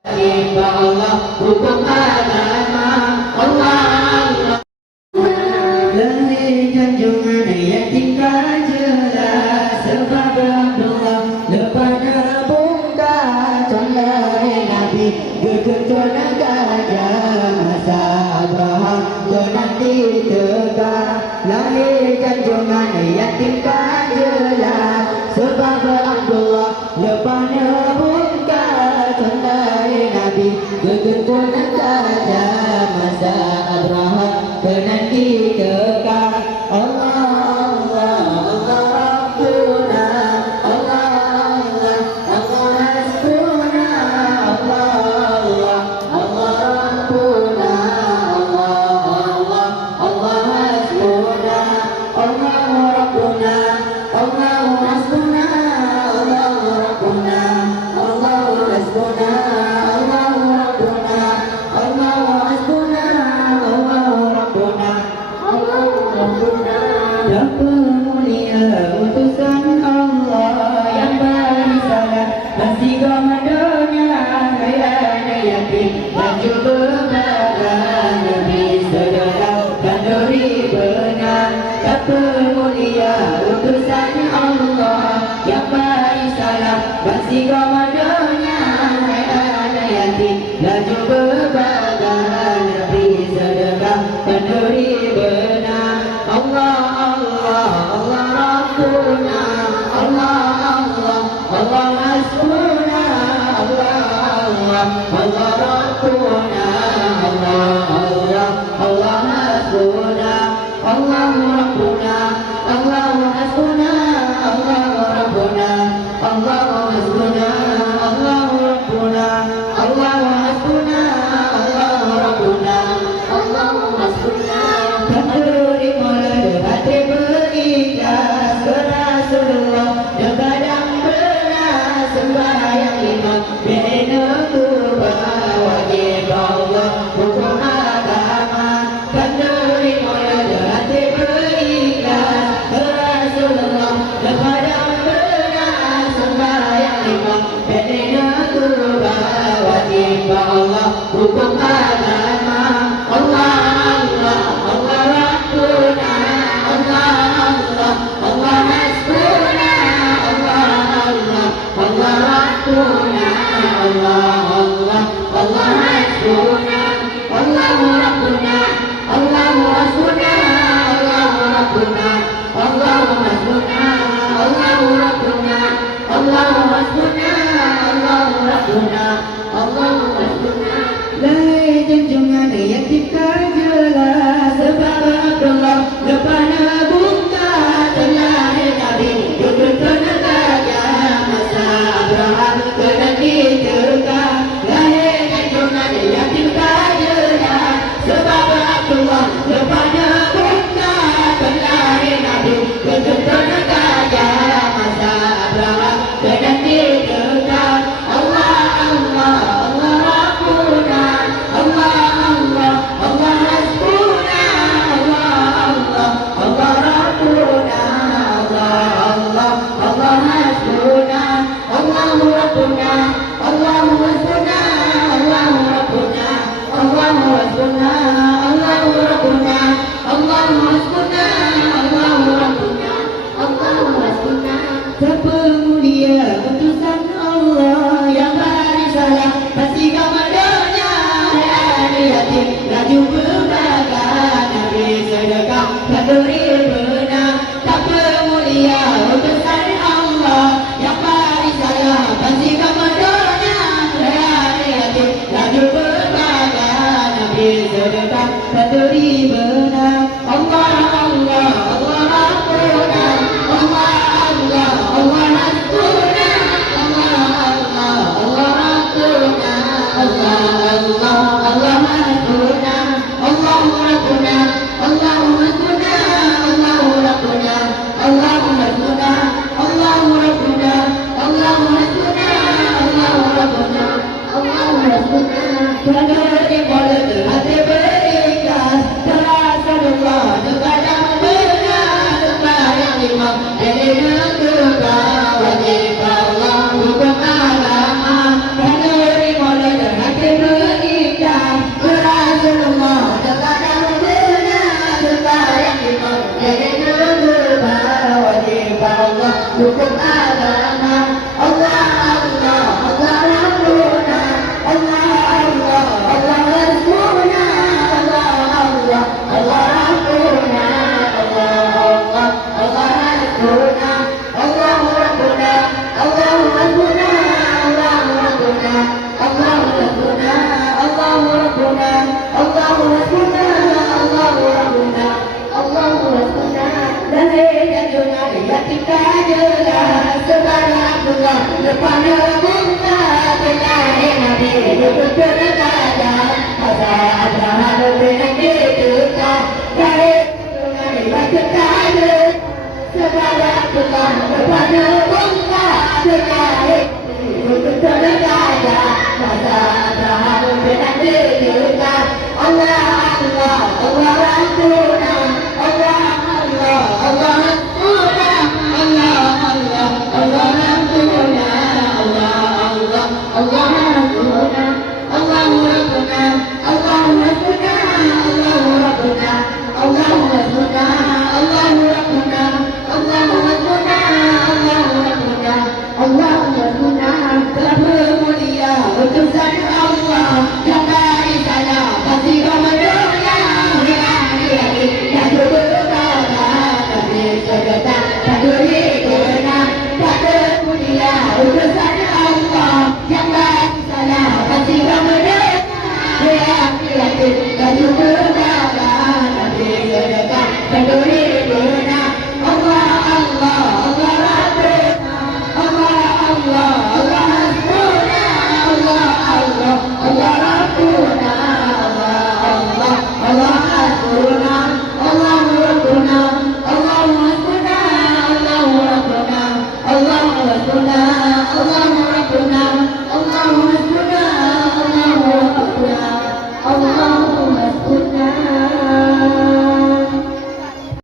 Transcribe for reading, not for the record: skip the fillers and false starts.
Allah hukum agama Allah dari junjungan yang tinggal jelas sebab Abdullah lepas bungka contoh Nabi keketuan gajah masa Abraham nanti tegak lahir junjungan yang tinggal jelas sebab Abdullah lepas bungka contoh Nabi keketuan gajah masa Abraham nanti tegak Allah Allah Allah Rabbuna Allah Allah Allah Hasbuna Allah Allah Allah Rabbuna Allah Allah Allah Hasbuna Allah Rabbuna Allah Hasbuna Allah Rabbuna Allah Hasbuna Allah Rabbuna Allah Hasbuna Allah Rabbuna yang mulia utusan Allah yang berisalah masih komandonya kayaknya yakin maju berbadan lebih sedekah dan duri benar yang mulia utusan Allah yang berisalah masih komandonya kayaknya yakin maju berbadan lebih sedekah dan duri benar Allah Allah Allah Rabbuna Allah Allah Allah Hasbuna Allah Allah Allah Rabbuna Allah Allah Allah Hasbuna Allah Rabbuna Allah Hasbuna Allah Rabbuna Allah Hasbuna Allah Rabbuna Allah Hasbuna Allah Rabbuna Allah Hasbuna Kanduri mulai hati berikhlas Rasulullah Degadang benar sembahyang imam Bina kubah wajib Allah hukum agama Kanduri mulai hati berikhlas Rasulullah Degadang benar sembahyang imam Bina kubah wajib Allah hukum agama Allah Allah Allah Rabbuna Allah Allah Allah Hasbuna Allah Allah Allah Rabbuna Allah Allah Allah Hasbuna Allah Rabbuna Allah Hasbuna Allah Rabbuna Allah Hasbuna Allah Rabbuna Allah Hasbuna Allah Rabbuna Allah Hasbuna Lai junjungan yang tinggal jelas sebab Abdullah lepas bungka telah Nabi keketuan gajah masa Abraham nanti tegak lahir junjungan yang tinggal jelas sebab Abdullah lepas bungka telah Nabi keketuan gajah masa Abraham nanti tegak Allah Allah Allah Rabbuna Allah Allah Allah Hasbuna Allah Allah Allah Rabbuna Allah Allah Allah Hasbuna Allah Rabbuna Allah Hasbuna Allah Rabbuna Allah Hasbuna Allah Rabbuna Allah Hasbuna Allah Rabbuna Allah Hasbuna Terpemulia utusan Allah yang berisalah pasti komandonya yatim laju berbakat Nabi sedekah dan beri benar tak pemulia utusan Allah yang berisalah pasti komandonya yatim laju berbakat Nabi sedekah dan beri benar Allah Allah Allah Rabbuna Allah Allah Allah Hasbuna Allah Allah Allah Rabbuna Allah Allah Allah Hasbuna Allah Rabbuna Allah Hasbuna Allah Rabbuna Allah Hasbuna Allah Rabbuna Allah Hasbuna Allah Rabbuna Allah Hasbuna Kerana ibadat hati berikhlas terasa Allah degadang benar sembahyang imam Bina kubah wajib Allah hukum agama Kerana ibadat Rabbuna, Allahu Rabbuna, Allahu Rabbuna, Allahu Rabbuna. Lahir dan dunia yang kita jelas sebagai Abdullah depannya bunga berlahir Nabi luput berkata masa Abraham berbenang diduga lahir dunia yang kita jelas sebagai Abdullah depannya bunga berlahir luput berkata masa Abraham berbenang diduga Allah Allah Allah Rabbuna Allah Allah Allah Rabbuna Allah Allah Allah Rabbuna Allah Allah Allah Rabbuna Allah Rabbuna Allah Rabbuna Allah Rabbuna Allah Rabbuna Allah Rabbuna Allah Rabbuna Allah Rabbuna Allah Rabbuna telah bermulia utusan Allah yang dari sana pasti mendunia yang berkata tapi segala tak berikutnya tak bermulia utusan Allah yang dari sana pasti mendunia yang